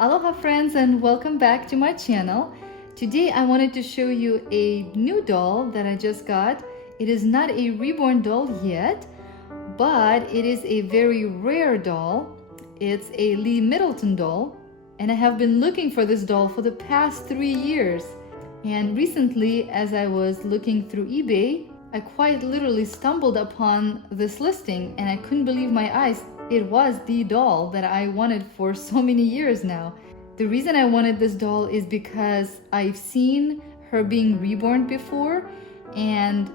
Aloha friends, and welcome back to my channel. Today I wanted to show you a new doll that I just got. It is not a reborn doll yet, but it is a very rare doll. It's a Lee Middleton doll, and I have been looking for this doll for the past 3 years. And recently, as I was looking through eBay, I quite literally stumbled upon this listing and I couldn't believe my eyes. It was the doll that I wanted for so many years now. The reason I wanted this doll is because I've seen her being reborn before, and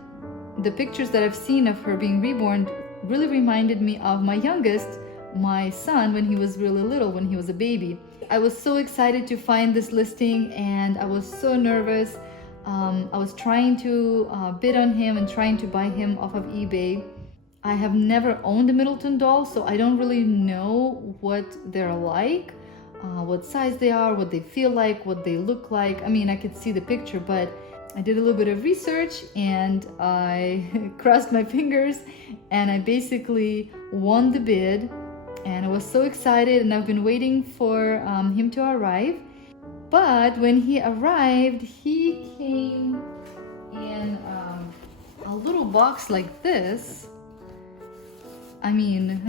the pictures that I've seen of her being reborn really reminded me of my youngest, my son, when he was really little, when he was a baby. I was so excited to find this listing and I was so nervous. I was trying to bid on him and trying to buy him off of eBay. I have never owned a Middleton doll, so I don't really know what they're like, what size they are, what they feel like, what they look like. I mean, I could see the picture, but I did a little bit of research and I crossed my fingers and I basically won the bid. And I was so excited, and I've been waiting for him to arrive. But when he arrived, he came in a little box like this. I mean,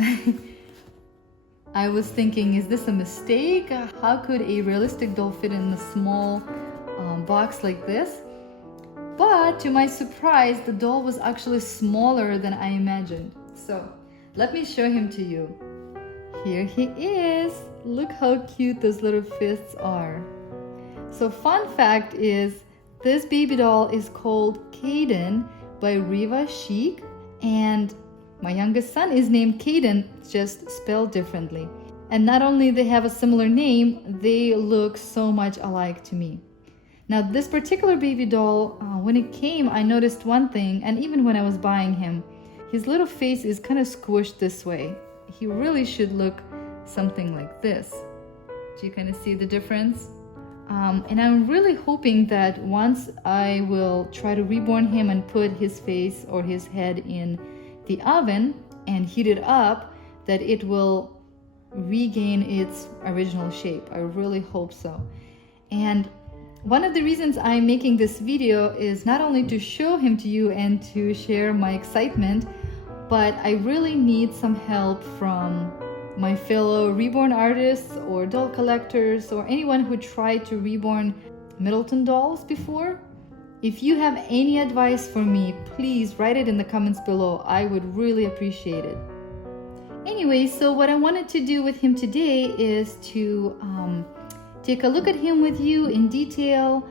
I was thinking, is this a mistake? How could a realistic doll fit in a small box like this? But to my surprise, the doll was actually smaller than I imagined. So let me show him to you. Here he is. Look how cute those little fists are. So fun fact is, this baby doll is called Keyden by Reva Schick, and my youngest son is named Keyden, just spelled differently. And not only they have a similar name, they look so much alike to me. Now this particular baby doll, when it came, I noticed one thing, and even when I was buying him, his little face is kind of squished this way. He really should look something like this. Do you kind of see the difference? And I'm really hoping that once I will try to reborn him and put his face or his head in the oven and heat it up, that it will regain its original shape. I really hope so. And one of the reasons I'm making this video is not only to show him to you and to share my excitement, but I really need some help from my fellow reborn artists or doll collectors or anyone who tried to reborn Middleton dolls before. If you have any advice for me, please write it in the comments below. I would really appreciate it. Anyway, so what I wanted to do with him today is to take a look at him with you in detail,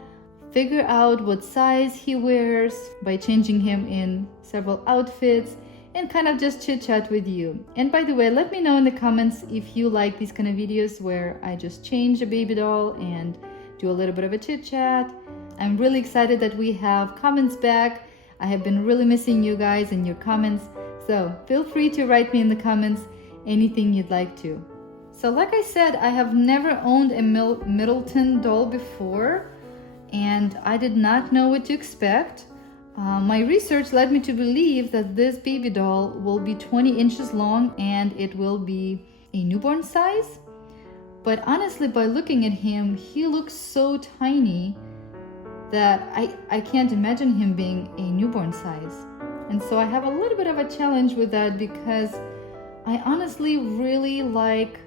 figure out what size he wears by changing him in several outfits, and kind of just chit-chat with you. And by the way, let me know in the comments if you like these kind of videos where I just change a baby doll and do a little bit of a chit-chat. I'm really excited that we have comments back. I have been really missing you guys and your comments, so feel free to write me in the comments anything you'd like to. So like I said, I have never owned a Middleton doll before, and I did not know what to expect. My research led me to believe that this baby doll will be 20 inches long and it will be a newborn size. But honestly, by looking at him, he looks so tiny that I can't imagine him being a newborn size. And so I have a little bit of a challenge with that because I honestly really like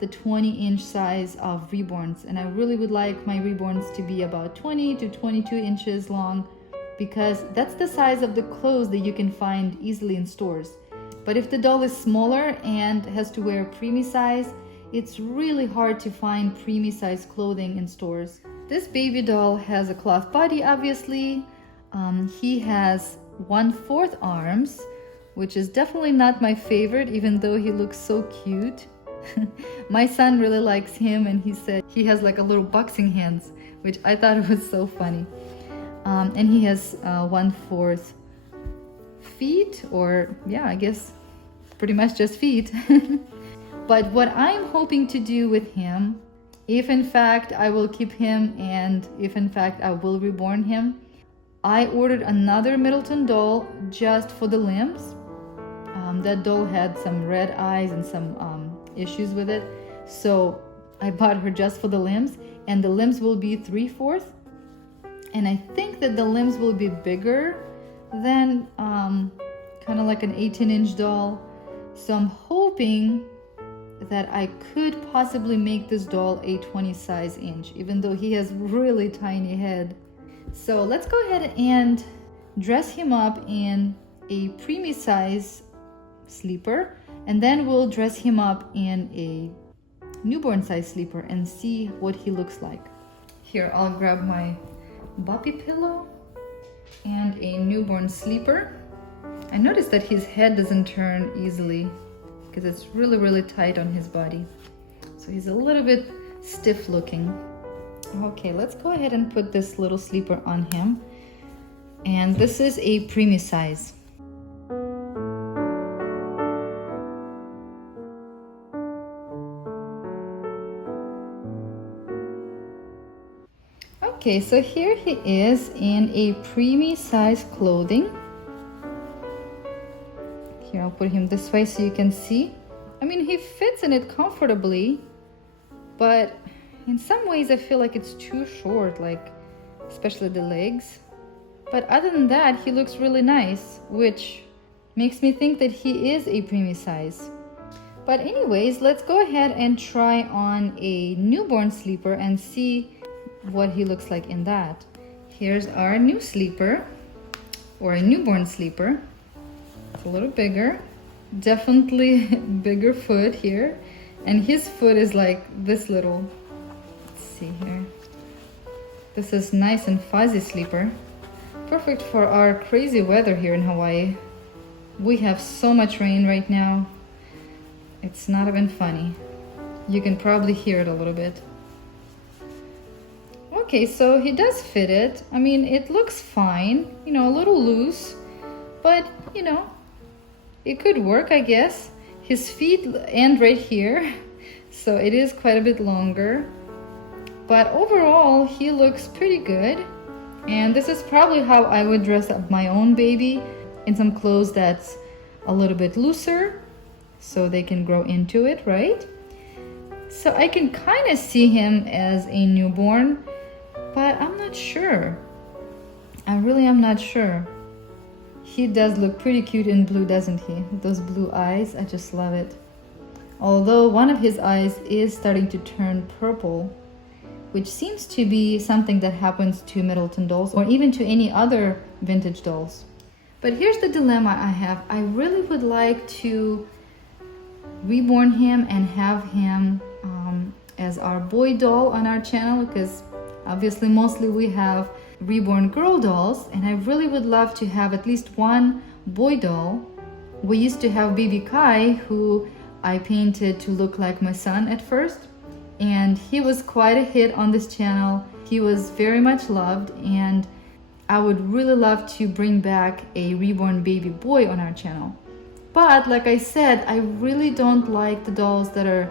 the 20-inch size of reborns, and I really would like my reborns to be about 20 to 22 inches long, because that's the size of the clothes that you can find easily in stores. But if the doll is smaller and has to wear preemie size, it's really hard to find preemie size clothing in stores. This baby doll has a cloth body, obviously. He has 1/4 arms, which is definitely not my favorite, even though he looks so cute. My son really likes him, and he said he has like a little boxing hands, which I thought was so funny. And he has 1/4 feet, or yeah, I guess pretty much just feet. But what I'm hoping to do with him, if in fact I will keep him and if in fact I will reborn him, I ordered another Middleton doll just for the limbs. That doll had some red eyes and some issues with it, so I bought her just for the limbs, and the limbs will be 3/4. And I think that the limbs will be bigger than kind of like an 18-inch doll. So I'm hoping that I could possibly make this doll a 20 size inch, even though he has really tiny head. So let's go ahead and dress him up in a preemie size sleeper, and then we'll dress him up in a newborn size sleeper and see what he looks like. Here, I'll grab my boppy pillow and a newborn sleeper. I noticed that his head doesn't turn easily because it's really tight on his body. So he's a little bit stiff looking. Okay, let's go ahead and put this little sleeper on him. And this is a preemie size. Okay, so here he is in a preemie size clothing. Here, I'll put him this way so you can see. I mean, he fits in it comfortably, but in some ways I feel like it's too short, like especially the legs. But other than that, he looks really nice, which makes me think that he is a preemie size. But anyways, let's go ahead and try on a newborn sleeper and see what he looks like in that. Here's our new sleeper, or a newborn sleeper. It's a little bigger, definitely bigger foot here, and his foot is like this little. Let's see here. This is nice and fuzzy sleeper, perfect for our crazy weather here in Hawaii. We have so much rain right now. It's not even funny. You can probably hear it a little bit. Okay, so he does fit it. I mean, it looks fine, you know, a little loose, but you know, it could work, I guess. His feet end right here, so it is quite a bit longer. But overall, he looks pretty good. And this is probably how I would dress up my own baby, in some clothes that's a little bit looser, so they can grow into it, right? So I can kind of see him as a newborn, but I'm not sure. I really am not sure. He does look pretty cute in blue, doesn't he? Those blue eyes, I just love it. Although one of his eyes is starting to turn purple, which seems to be something that happens to Middleton dolls or even to any other vintage dolls. But here's the dilemma I have. I really would like to reborn him and have him as our boy doll on our channel, because obviously mostly we have reborn girl dolls, and I really would love to have at least one boy doll. We used to have baby Kai, who I painted to look like my son at first, and he was quite a hit on this channel. He was very much loved, and I would really love to bring back a reborn baby boy on our channel. But like I said, I really don't like the dolls that are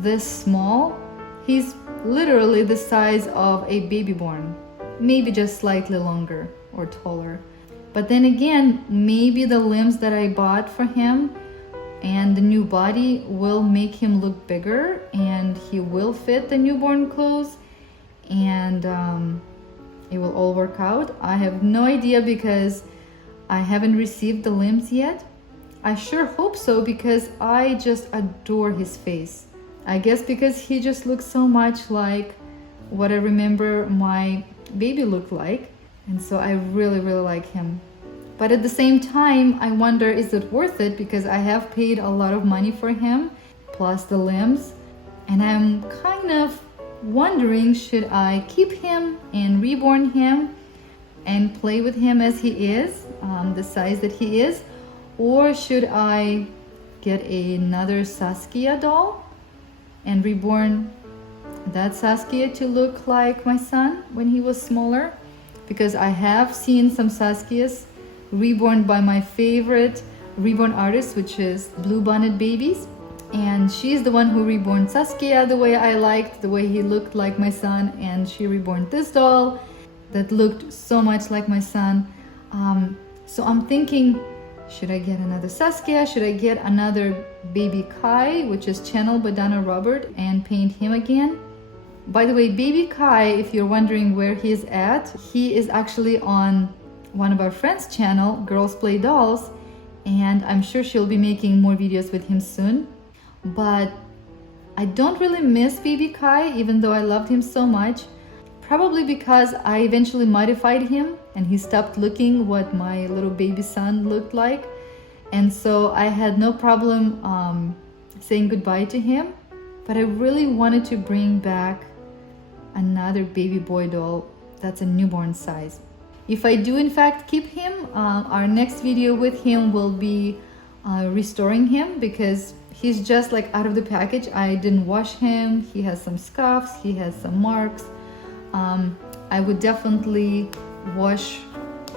this small. He's literally the size of a baby born, maybe just slightly longer or taller. But then again, maybe the limbs that I bought for him and the new body will make him look bigger, and he will fit the newborn clothes, and it will all work out. I have no idea because I haven't received the limbs yet. I sure hope so, because I just adore his face. I guess because he just looks so much like what I remember my baby looked like, and so I really like him. But at the same time, I wonder, is it worth it? Because I have paid a lot of money for him, plus the limbs, and I'm kind of wondering, should I keep him and reborn him and play with him as he is, the size that he is, or should I get another Saskia doll and reborn that Saskia to look like my son when he was smaller? Because I have seen some Saskias reborn by my favorite reborn artist, which is Blue Bonnet Babies, and she's the one who reborn Saskia the way I liked, the way he looked like my son, and she reborn this doll that looked so much like my son. So I'm thinking, Should I get another Saskia? Should I get another baby Kai, which is channel Badana Robert, and paint him again? By the way, baby Kai, if you're wondering where he's at, he is actually on one of our friends' channel, Girls Play Dolls, and I'm sure she'll be making more videos with him soon. But I don't really miss baby Kai, even though I loved him so much. Probably because I eventually modified him and he stopped looking what my little baby son looked like. And so I had no problem saying goodbye to him. But I really wanted to bring back another baby boy doll that's a newborn size. If I do in fact keep him, our next video with him will be restoring him, because he's just like out of the package. I didn't wash him. He has some scuffs, he has some marks. I would definitely wash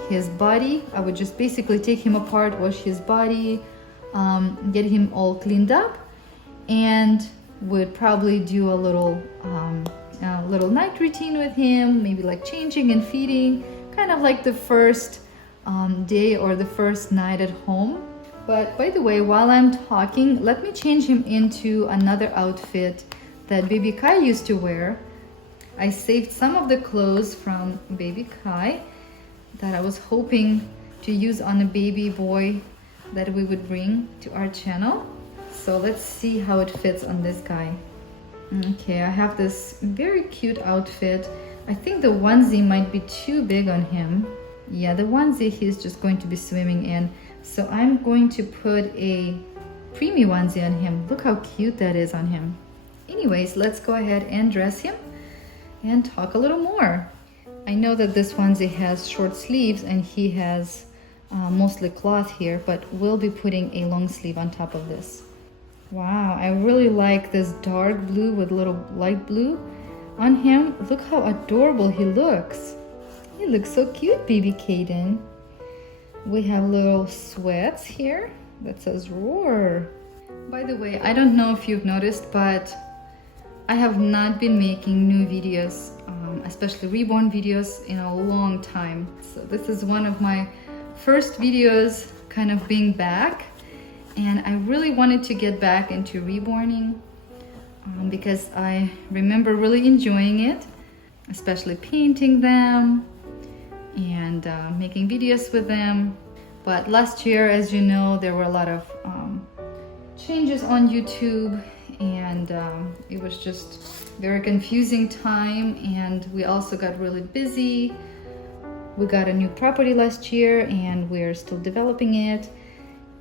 his body. I would just basically take him apart, wash his body, get him all cleaned up, and would probably do a little night routine with him, maybe like changing and feeding, kind of like the first day or the first night at home. But by the way, while I'm talking, let me change him into another outfit that baby Kai used to wear. I saved some of the clothes from baby Kai that I was hoping to use on a baby boy that we would bring to our channel. So let's see how it fits on this guy. Okay, I have this very cute outfit. I think the onesie might be too big on him. Yeah, the onesie he's just going to be swimming in. So I'm going to put a preemie onesie on him. Look how cute that is on him. Anyways, let's go ahead and dress him and talk a little more. I know that this onesie has short sleeves and he has mostly cloth here, but we'll be putting a long sleeve on top of this. Wow, I really like this dark blue with little light blue on him. Look how adorable he looks. He looks so cute, baby Keyden. We have little sweats here that says roar. By the way, I don't know if you've noticed, but I have not been making new videos, especially reborn videos, in a long time. So this is one of my first videos kind of being back. And I really wanted to get back into reborning because I remember really enjoying it, especially painting them and making videos with them. But last year, as you know, there were a lot of changes on YouTube, and it was just very confusing time, and we also got really busy. We got a new property last year and we're still developing it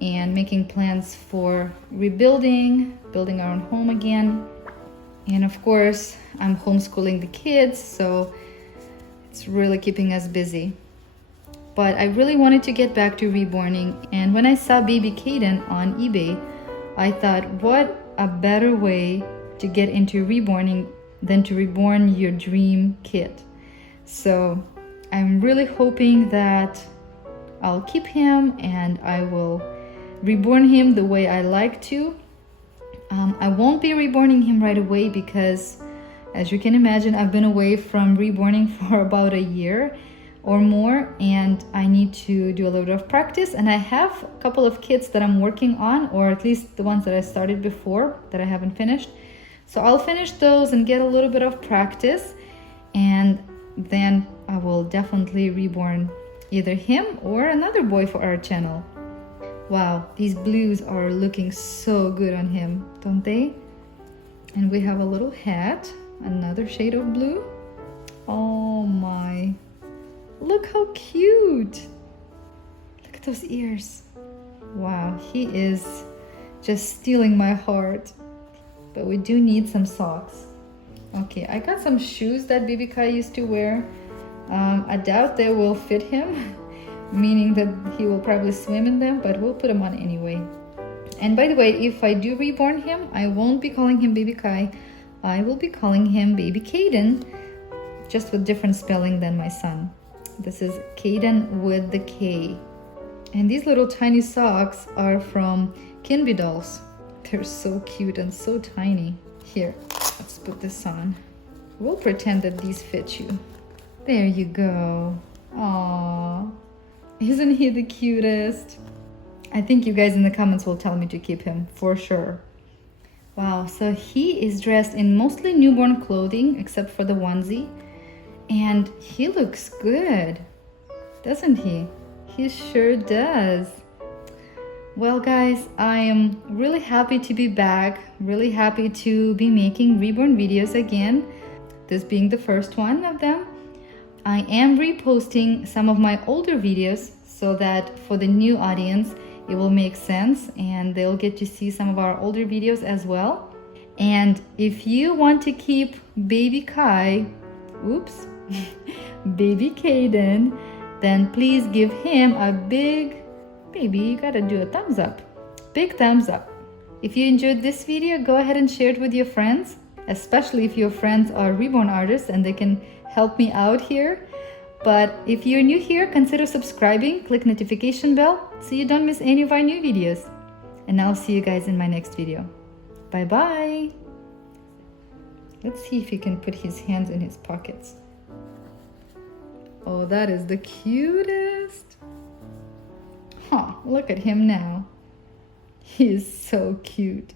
and making plans for rebuilding, building our own home again. And of course, I'm homeschooling the kids, so it's really keeping us busy. But I really wanted to get back to reborning, and when I saw baby Keyden on eBay, I thought, what a better way to get into reborning than to reborn your dream kit. So I'm really hoping that I'll keep him and I will reborn him the way I like to. I won't be reborning him right away because, as you can imagine, I've been away from reborning for about a year or more, and I need to do a little bit of practice. And I have a couple of kits that I'm working on, or at least the ones that I started before that I haven't finished. So I'll finish those and get a little bit of practice, and then I will definitely reborn either him or another boy for our channel. Wow, these blues are looking so good on him, don't they? And we have a little hat, another shade of blue. Oh my, look how cute. Look at those ears. Wow, he is just stealing my heart. But we do need some socks. Okay, I got some shoes that baby Kai used to wear. I doubt they will fit him, meaning that he will probably swim in them, but we'll put them on anyway. And by the way, if I do reborn him, I won't be calling him baby Kai. I will be calling him baby Keyden, just with different spelling than my son. This is Keyden with the K. And these little tiny socks are from Kinby dolls. They're so cute and so tiny. Here, let's put this on. We'll pretend that these fit you. There you go. Aww. Isn't he the cutest? I think you guys in the comments will tell me to keep him for sure. Wow, so he is dressed in mostly newborn clothing except for the onesie. And he looks good, doesn't he? He sure does. Well guys, I am really happy to be back, really happy to be making reborn videos again, this being the first one of them. I am reposting some of my older videos so that for the new audience it will make sense and they'll get to see some of our older videos as well. And if you want to keep baby Kai, baby Keyden, then please give him a big, baby, you gotta do a thumbs up. Big thumbs up. If you enjoyed this video, go ahead and share it with your friends, especially if your friends are reborn artists and they can help me out here. But if you're new here, consider subscribing, click notification bell so you don't miss any of our new videos. And I'll see you guys in my next video. Bye bye. Let's see if he can put his hands in his pockets. Oh, that is the cutest. Huh, look at him now. He is so cute.